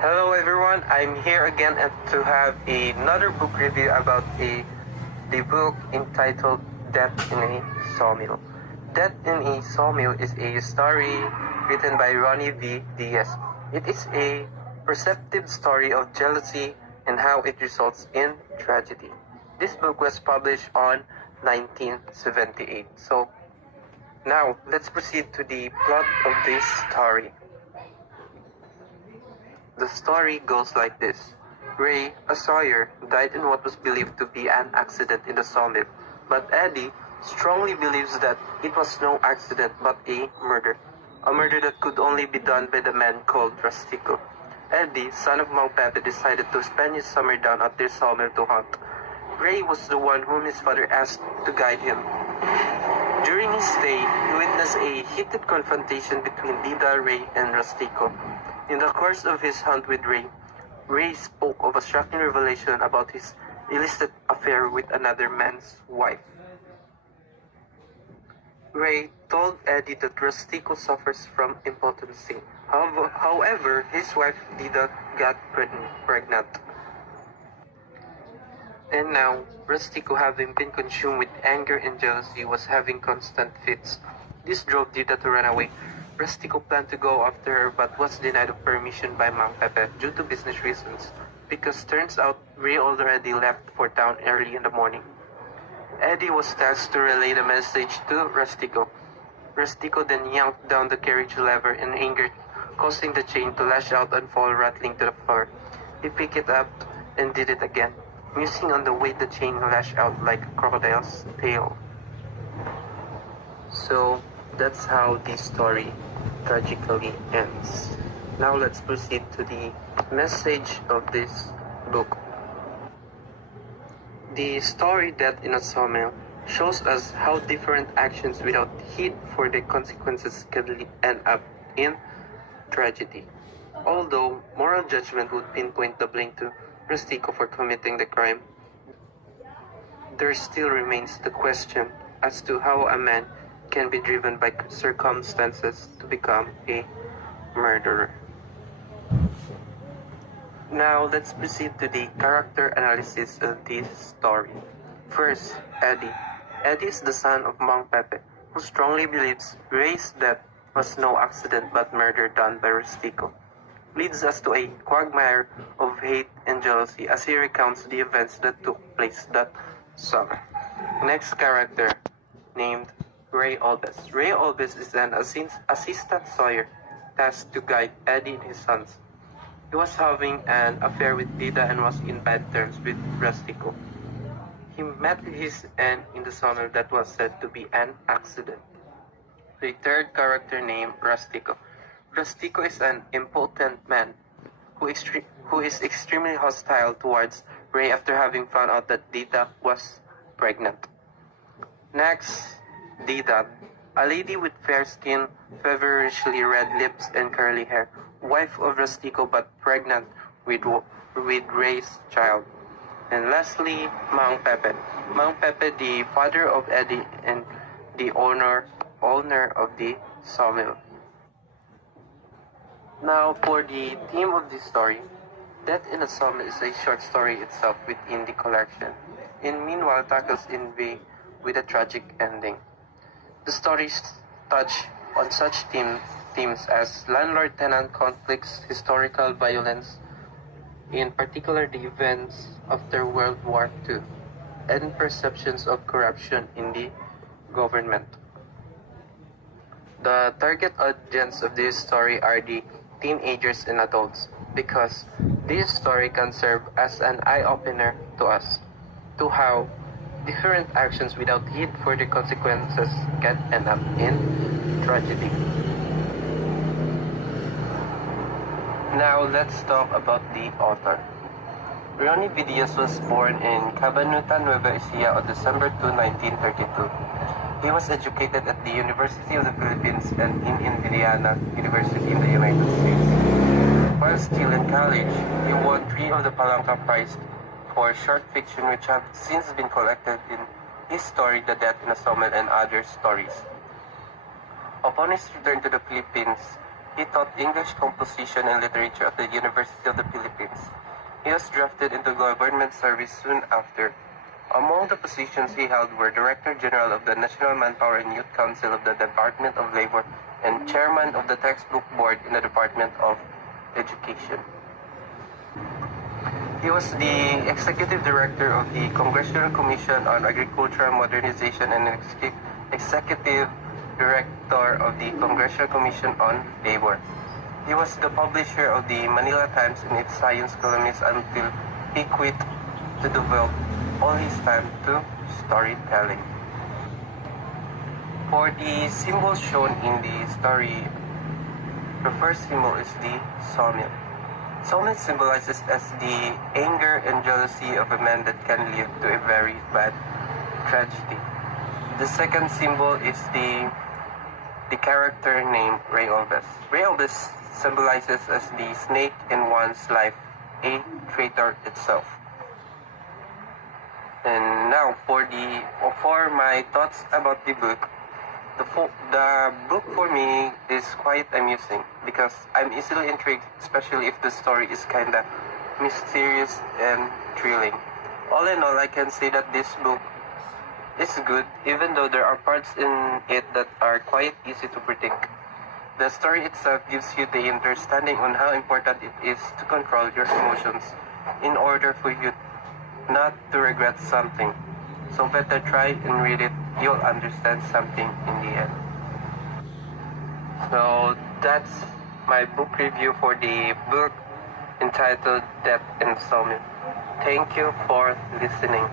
Hello everyone, I'm here again to have another book review about the book entitled Death in a Sawmill. Death in a Sawmill is a story written by Ronnie V. Diaz. It is a perceptive story of jealousy and how it results in tragedy. This book was published on 1978. So now let's proceed to the plot of this story. The story goes like this. Ray, a sawyer, died in what was believed to be an accident in the sawmill, but Eddie strongly believes that it was no accident but a murder that could only be done by the man called Rustico. Eddie, son of Mang Pepe, decided to spend his summer down at their sawmill to hunt. Ray was the one whom his father asked to guide him. During his stay, he witnessed a heated confrontation between Dida, Ray, and Rustico. In the course of his hunt with Ray, Ray spoke of a shocking revelation about his illicit affair with another man's wife. Ray told Eddie that Rustico suffers from impotency. However, his wife Dida got pregnant. And now, Rustico, having been consumed with anger and jealousy, was having constant fits. This drove Dida to run away. Rustico planned to go after her but was denied of permission by Mang Pepe due to business reasons, because turns out Ray already left for town early in the morning. Eddie was tasked to relay the message to Rustico. Rustico then yanked down the carriage lever in anger, causing the chain to lash out and fall rattling to the floor. He picked it up and did it again, musing on the way the chain lashed out like a crocodile's tail. So that's how the story tragically ends. Now let's proceed to the message of this book. The story Death in a Sawmill shows us how different actions without heed for the consequences can end up in tragedy. Although moral judgment would pinpoint the blame to Rustico for committing the crime, there still remains the question as to how a man can be driven by circumstances to become a murderer. Now let's proceed to the character analysis of this story. First, Eddie. Eddie is the son of Mang Pepe, who strongly believes Ray's death was no accident but murder done by Rustico. Leads us to a quagmire of hate and jealousy as he recounts the events that took place that summer. Next character, named Ray Olbes. Ray Olbes is an assistant sawyer tasked to guide Eddie and his sons. He was having an affair with Dida and was in bad terms with Rustico. He met his end in the sawmill that was said to be an accident. The third character named Rustico. Rustico is an impotent man who is extremely hostile towards Ray after having found out that Dida was pregnant. Next, Dida, a lady with fair skin, feverishly red lips, and curly hair, wife of Rustico but pregnant with Ray's child. And lastly, Mang Pepe. Mang Pepe, the father of Eddie and the owner of the sawmill. Now for the theme of this story, Death in a Sawmill is a short story itself within the collection, and meanwhile tackles in V with a tragic ending. The stories touch on such themes as landlord-tenant conflicts, historical violence, in particular the events after World War II, and perceptions of corruption in the government. The target audience of this story are the teenagers and adults, because this story can serve as an eye-opener to us to how different actions without heed for the consequences can end up in tragedy. Now let's talk about the author. Ronnie V. Diaz was born in Cabanatuan, Nueva Ecija on December 2, 1932. He was educated at the University of the Philippines and in Indiana University in the United States. While still in college, he won 3 of the Palanca Prize for short fiction, which have since been collected in his story The Death in a Sawmill and Other Stories. Upon his return to the Philippines, He taught English composition and literature at the University of the Philippines. He was drafted into government service soon after. Among the positions he held were Director General of the National Manpower and Youth Council of the Department of Labor and Chairman of the Textbook Board in the Department of Education. He was the Executive Director of the Congressional Commission on Agricultural Modernization and Executive Director of the Congressional Commission on Labor. He was the publisher of the Manila Times and its science columnist until he quit to devote all his time to storytelling. For the symbols shown in the story, the first symbol is the sawmill. Sawmill symbolizes as the anger and jealousy of a man that can lead to a very bad tragedy. The second symbol is the character named Rayobes. Rayobes symbolizes as the snake in one's life, a traitor itself. And now for my thoughts about the book. The book for me is quite amusing because I'm easily intrigued, especially if the story is kinda mysterious and thrilling. All in all, I can say that this book is good, even though there are parts in it that are quite easy to predict. The story itself gives you the understanding on how important it is to control your emotions in order for you not to regret something. So better try and read it, you'll understand something in the end. So that's my book review for the book entitled Death in the Sawmill. Thank you for listening.